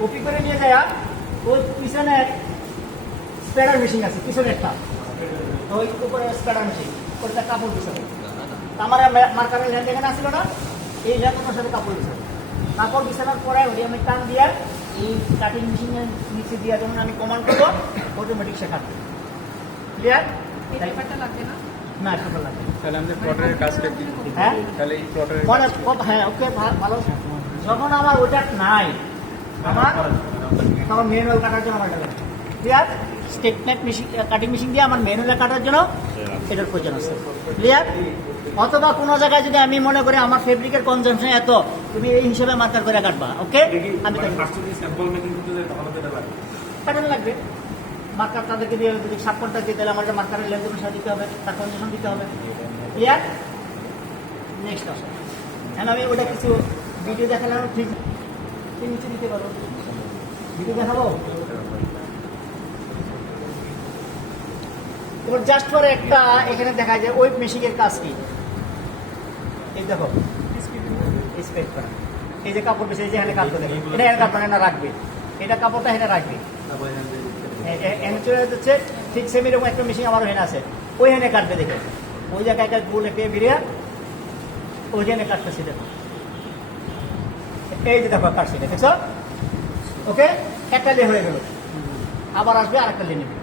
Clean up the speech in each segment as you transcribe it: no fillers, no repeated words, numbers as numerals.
Copy করে নিয়ে যায় ওই পিছনে স্প্রেডার মেশিন আছে, পিছনে একটা ওই উপরে স্প্রেডার মেশিন, ওইটা কাপড় পিছনে আমার মার্কারের ল্যান্ড এখানে আসছিল না, এই ল্যান্ডের সাথে কাপড় বিছানো, কাপড় বিছানোর পরে ওই আমি টান দিয়ে এই কাটিং মেশিনের নিচে দিয়ে যখন আমি কমান্ড করবো অটোমেটিক সে কাটবে। ক্লিয়ার? পেপারটা লাগবে না? না, পেপার লাগবে। তাহলে আমাদের প্লটের কাজটা কি? হ্যাঁ, তাহলে এই প্লটের মানে হ্যাঁ, ওকে ভালো। যখন আমার ওটা নাই, আমার তখন ম্যানুয়াল কাটার জন্য আমার লাগে। Clear? Step knife machine, cutting machine দিয়ে আমার ম্যানুয়াল কাটার জন্য এটার প্রয়োজন আছে। ক্লিয়ার? অথবা কোনো জায়গায় যদি আমি মনে করি আমার ফেব্রিকের কনজাম্পশন এত, তুমি এই হিসাবে মার্কার করে কাটবা। ওকে, আমি কাটানো লাগবে মার্কার, তাদেরকে দিয়ে যদি 7 দিয়ে তাহলে আমার মার্কারের লেন্থ অনুসারে দিতে হবে, তার কনজাম্পশন দিতে হবে। ক্লিয়ার? নেক্সট আসে, এখন আমি ওটা কিছু ভিডিও দেখালাম, ঠিক নিচে দিতে পারো, ভিডিও দেখাবো। এবার জাস্ট ফর একটা এখানে দেখা যায় ওয়েব মেশিনের কাজ কি, এই দেখো স্পেস করা, এই যে কাপড় বেশি, এই যে এখানে কাটতে দেবে, এটা এখানে কাটবে না, রাখবে, এটা কাপড়টা এখানে রাখবে, হচ্ছে ঠিক সেম এরকম একটা মেশিন আমারও এখানে আছে, ওইখানে কাটবে, দেখে ওই জায়গায় একটা গোল পেয়ে বেরিয়ে ওইখানে কাটতেছি, দেখো এই যে দেখো কাটছি, দেখেছ? ওকে, একটা লে হয়ে গেল, আবার আসবে আর একটা লে নেবে,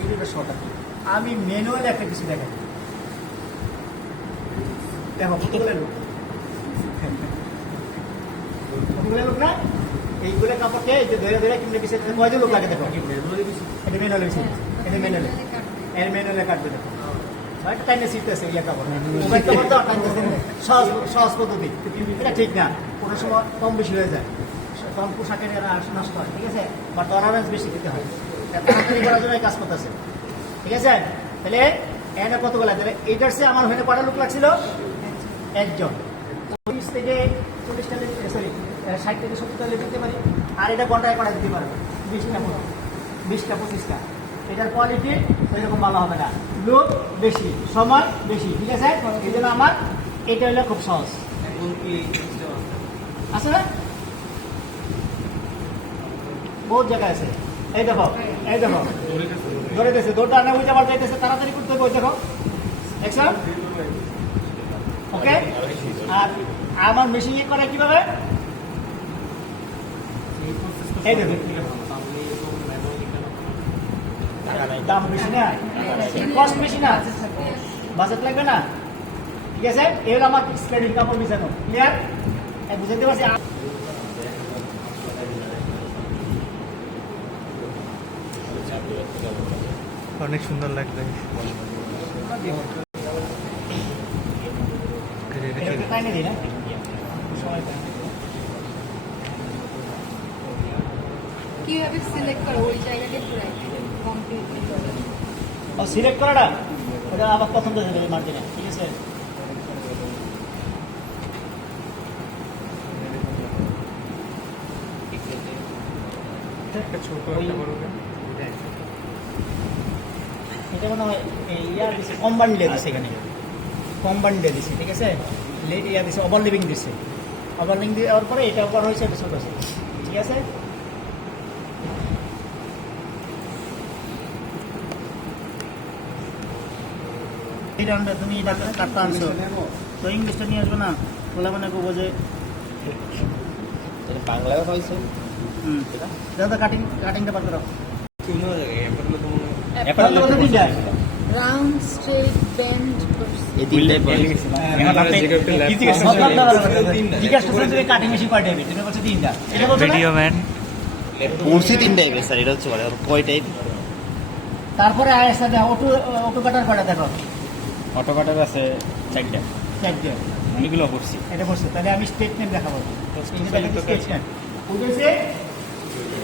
ভিডিওটা শর্ট আছে। আমি ম্যানুয়ালি একটা কিছু দেখাই, দেখো কতগুলো লোক, কতগুলো লোক না, এইগুলো কাপড়কে এই যে ধরে ধরে কিনলে বিশেষ কয়জন লোক লাগে, দেখো এটা ম্যানুয়ালি মেশিন, এটা ম্যানুয়ালি, এর ম্যানুয়ালি কাটবে, দেখো একটা টাইমে শিখতেছে ইয়ে কাপড়, মোবাইল কাপড় তো টাইমতেছে সহজ সহজ পদ্ধতি, এটা ঠিক না, কোনো সময় কম বেশি হয়ে যায়, কম পোশাকের নষ্ট হয়, ঠিক আছে, বা টলারেন্স বেশি দিতে হয়, তাড়াতাড়ি করার জন্য কাজ করতেছে, ঠিক আছে? তাহলে এনে কতগুলো, তাহলে এইটার সে আমার হয়ে কটা লোক লাগছিল, একজন, 30 থেকে 40টা, সরি 60 থেকে 70টা দিতে পারি, আর এটা ঘন্টায় কটা দিতে পারবে, 20টা 25টা, এটার কোয়ালিটি ওইরকম ভালো হবে না, লোক বেশি, সময় বেশি, ঠিক আছে? এই জন্য আমার এটা হলে খুব সহজ আছে না, বহুত জায়গায় আছে, এই দেখো এই দেখো ধরে দিয়েছে, দৌড়টা না উইটা বার যাইতেছে, তাড়াতাড়ি করতে হবে, দেখো দেখছো? ওকে, আর আমার মেশিন করে কিভাবে, এই দেখো দাম বেশি না, কস্ট বেশি না, বাজেট লাগবে না, ঠিক আছে? এই হলো আমার স্ক্রেডিং কাপড় বিছানো। ক্লিয়ার? বুঝতে পারছি? অনেক সুন্দর লাগবে। কিভাবে সিলেক্ট করো ওই জায়গাকে পুরাই কমপ্লিট? সিলেক্ট করাটা ওটা আবার পছন্দ হয়ে যাবে মার্জিনে, ঠিক আছে? এটা মনে হয় ইয়ার দিচ্ছে, কম্বাইন্ড দিচ্ছে, এখানে কম্বাইন্ড দিচ্ছে, ঠিক আছে? ইয়া দিচ্ছে, ওভারলিভিং দিচ্ছে, ওভারলিভিং দেওয়ার পরে এটা ওভার হয়েছে, এটা ছোট আছে, ঠিক আছে? এই রাউন্ডে তুমি কাটতে আনছো তো ইংলিশটা নিয়ে আসবে না, বলে মানে করবো যে বাংলায় হয়েছে। দাদা কাটিংটা পার করো, রাউন্ড স্ট্রেট বেন্ড এই তিনটাই কাটিং মেশিন কয়টা তুমি বলছো 3টা, এটা বলছো ভিডিও ম্যান পড়ছি 3 টাইপের স্যার, এটা হচ্ছে কয় টাইপ? তারপরে সাথে অটো কাটার কয়টা দেখো, অটো কাটার আছে 4টা। 4টা এগুলো পড়ছি, এটা বলছে, তাহলে আমি স্টেটমেন্ট দেখাবো, স্টেটমেন্ট উঠেছে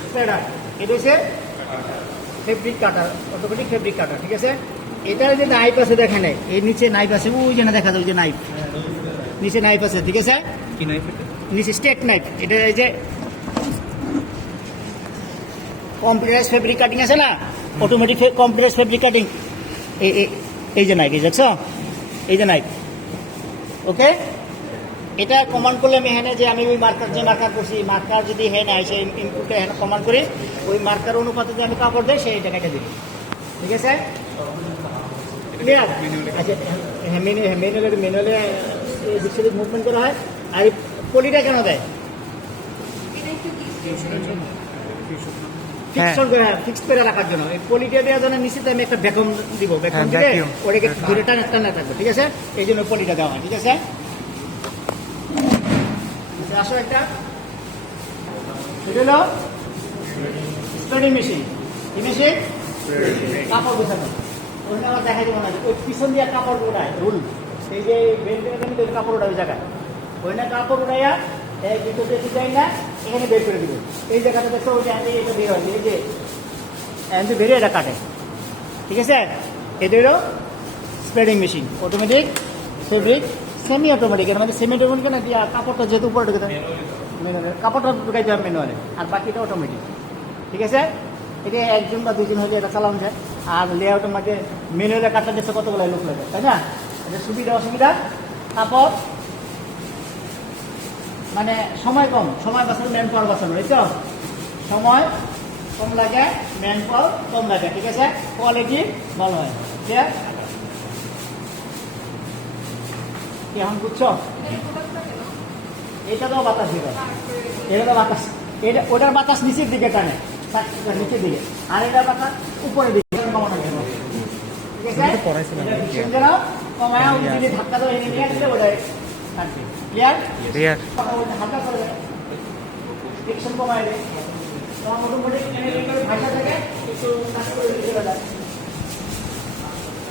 স্প্রেডার, এটা হচ্ছে ফেব্রিক কাটার, অটোমেটিক ফেব্রিক কাটার, ঠিক আছে? এটার যে নাইফ আছে দেখেন, এই নিচে নাইফ আছে, ওই যে দেখা যায় ওই যে নাইফ, নিচে নাইফ আছে, ঠিক আছে? কি নাইফ? নিচে স্টেক নাইফ, এটা এই যে কম্পিউটারাইজ ফেব্রিক কাটিং আছে না, অটোমেটিক কম্পিউটারাইজ ফেব্রিক কাটিং, এই যে নাইফ, এই দেখছো, এই যে নাইফ, ওকে? এটা কমান্ড করলে আমি এখানে যে আমি ওই মার্কার যে মার্কার করছি মার্কার যদি হ্যাঁ আসে ইনপুটটা এখানে কমান্ড করি ওই মার্কার অনুপাতে যে আমি কাপড় দেয় সেই টাকাটা দিই ঠিক আছে ক্লিয়ার আচ্ছা হ্যাঁ ম্যানুয়ালে দিক সাইড মুভমেন্ট করা হয় আর এই পলিটা কেন দেয় এটা একটু কি ফিক্সড করে রাখার জন্য এই পলিটা দেওয়ার জন্য নিশ্চিত আমি একটা ভ্যাকুম দিব ভ্যাকুম দিলে vacuum। ওটাকে ধরে টানা থাকবে ঠিক আছে এই জন্য পলিটা দেওয়া হয় ঠিক আছে আচ্ছা, আসো একটা সেটা হলো স্প্রেডিং মেশিন কি মেশিন কাপড় গোছানো ওখানে আবার দেখা যাবে না ওই পিছন দিয়ে কাপড় ওড়ায় রুল এই যে বেল্টের কাপড় ওড়ায় ওই জায়গায় ওইখানে কাপড় উড়াইয়া এই ভিতরে ডিজাইন না এখানে বের করে দিব এই জায়গাটা দেখো ওই যে এটা বের হয় এই যে এখানে বেরিয়ে এটা কাটে ঠিক আছে এদেরও spreading machine automatic fabric semi automatic এর মধ্যে সেমি অটোমেটিক না দিয়া কাপড়টা যেহেতু উপরে ঢুকে দেয় ম্যানুয়ালে কাপড়টা ঢুকাই দেওয়া ম্যানুয়ালে আর বাকিটা অটোমেটিক ঠিক আছে এটা একজন বা দুজন হলে এটা চালানো যায় আর লেআউটের মধ্যে ম্যানুয়ালে কাটটা দেখছে কতগুলো লোক লাগে তাই না এটা সুবিধা অসুবিধা কাপড় মানে সময় কম সময় বাঁচানো ম্যান পাওয়ার বাঁচানো এই তো সময় কম লাগে ম্যান পাওয়ার কম লাগে ঠিক আছে কোয়ালিটি ভালো হয় ঠিক আছে কি এখন বুঝছো এটা তো বাতাস দিবে এটা তো বাতাস এটা ওটার বাতাস নিচের দিকে টানে নিচের দিকে আর এটার বাতাস উপরের দিকে কমানোর জন্য ঠিক আছে যেন কমায় যদি ধাক্কা দেওয়া এনে নিয়ে আসলে ওটাই থাকবে ক্লিয়ার ক্লিয়ার হালকা করবে ফ্রিকশন কমায় দেয় তোমার মোটামুটি ভাষা থেকে একটু কাজ করে দিতে পারে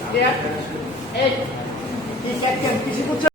ক্লিয়ার এই কিছু করছো